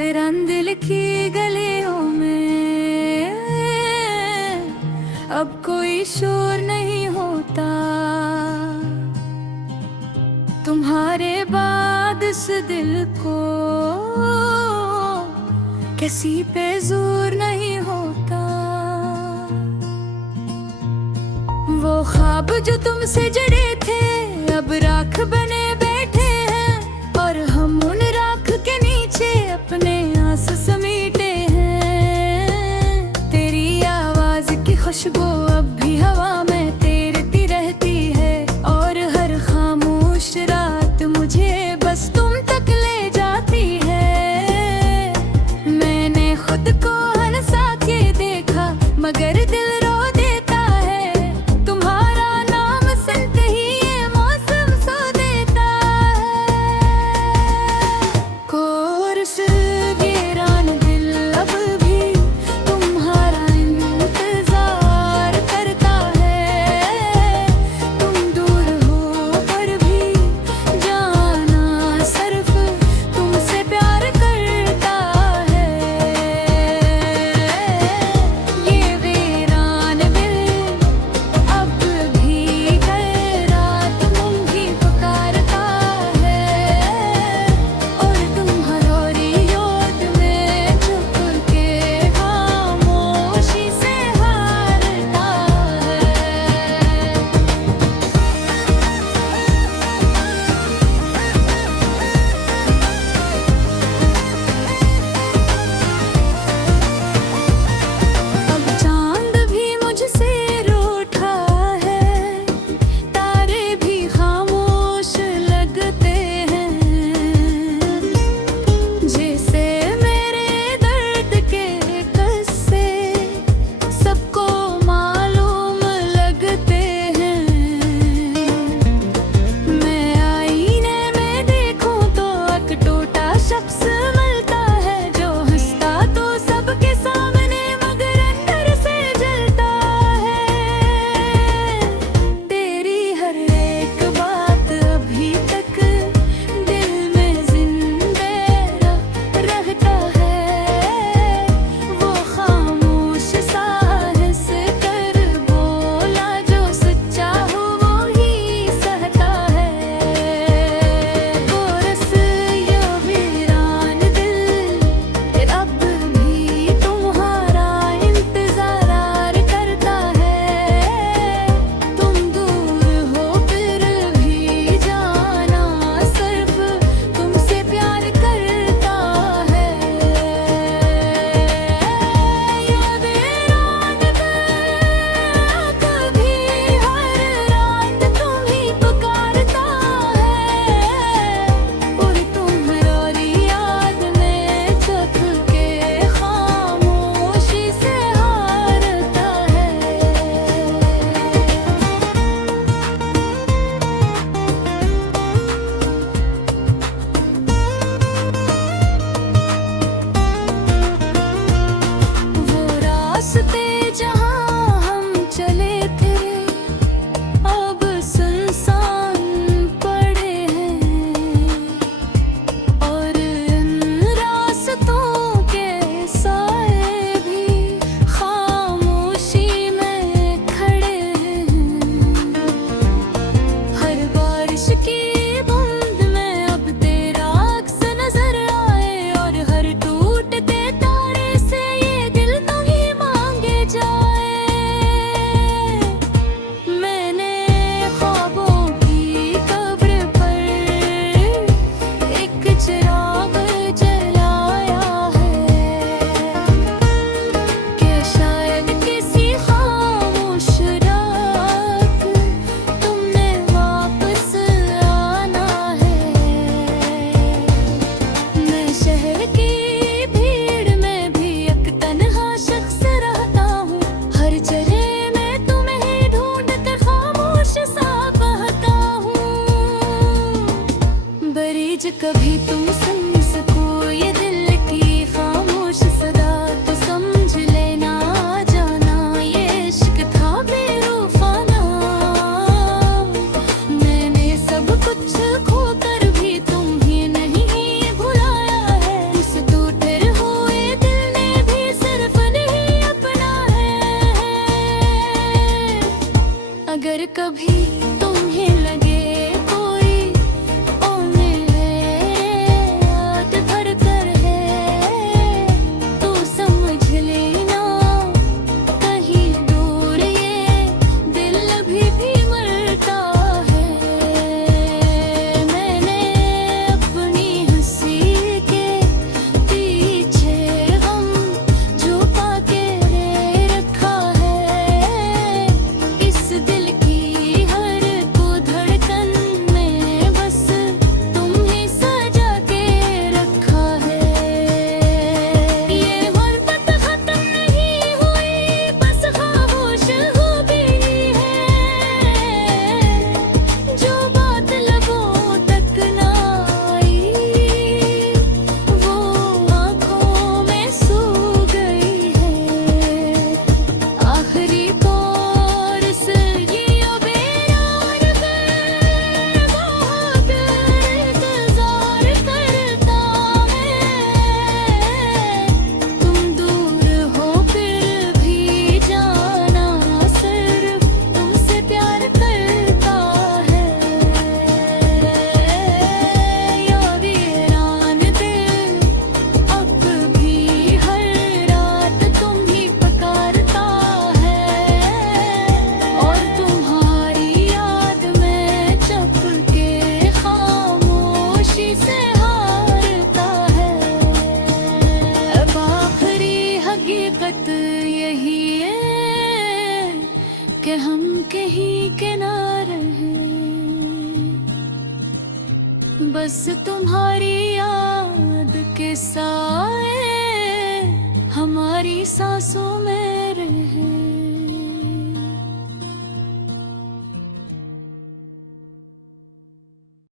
वीरान दिल की गलियों में अब कोई शोर नहीं होता। तुम्हारे बाद इस दिल को किसी पे जोर नहीं होता। वो ख्वाब जो तुमसे जड़े थे अब राख बने बैठे हैं, और हम उन राख के नीचे अपने आस समेटे हैं। तेरी आवाज की खुशबू अब भी हवा में तैरती रहती है, और हर खामोश रात मुझे बस तुम तक ले जाती है। मैंने खुद को हंसा के देखा मगर दिल रो देता है। तुम्हारा नाम सुनते ही ये मौसम सो देता है। कोरस वीरान दिल अब भी तुम्हारा इंतजार करता है। तुम दूर हो पर भी जाना सिर्फ तुमसे प्यार करता है। ये वीरान दिल अब भी हर रात मुझे पुकारता है, और तुम्हारी याद में छुप के खामोशी से हारता है। अब चांद भी मुझसे रूठा है, तारे भी खामोश लगते हैं। जैसे मेरे दर्द के किस्से सबको मालूम लगते हैं। मैं आईने में देखूं तो एक टूटा शख्स मिलता है, जो हंसता तो सबके सामने मगर अंदर से जलता है। तेरी हर एक बात अभी तक दिल में जिंदा रहता है। वो खामोश सा हंस कर बोला जो सच्चा हो वो ही सहता है। कोरस ये वीरान दिल अब भी तुम्हारा इंतजार करता है। तुम दूर हो फिर भी जाना सिर्फ तुमसे प्यार करता है। ये वीरान दिल कभी हर रात तुम्हीं पुकारता है, और तुम्हारी याद में छुप के खामोशी से हारता है। वो रास्ते जहाँ हम चले थे अब सुनसान पड़े हैं, और इन रास्तों के साए भी खामोशी में खड़े हैं। हर बारिश की बूंद में अब तेरा अक्स नजर आए, और हर टूटते तारे से ये दिल नहीं मांगे जाए। मैंने ख्वाबों की कब्र पर एक चिराग जलाया है, कि शायद किसी खामोश रात तुमने वापस आना है। मैं शहर की भीड़ में भी एक तन्हा शख्स रहता हूँ, हर जगह मैं तुम्हें ढूंढ कर खामोश सा बहता हूँ। बरीज कभी तुम सुन सको ये दिल की खामोश सदा तो समझ लेना जाना ये इश्क था बेरूफाना। मैंने सब कुछ खोकर भी तुम्हें नहीं भुलाया है। उस टूटे बस तुम्हारी याद के साए हमारी सांसों में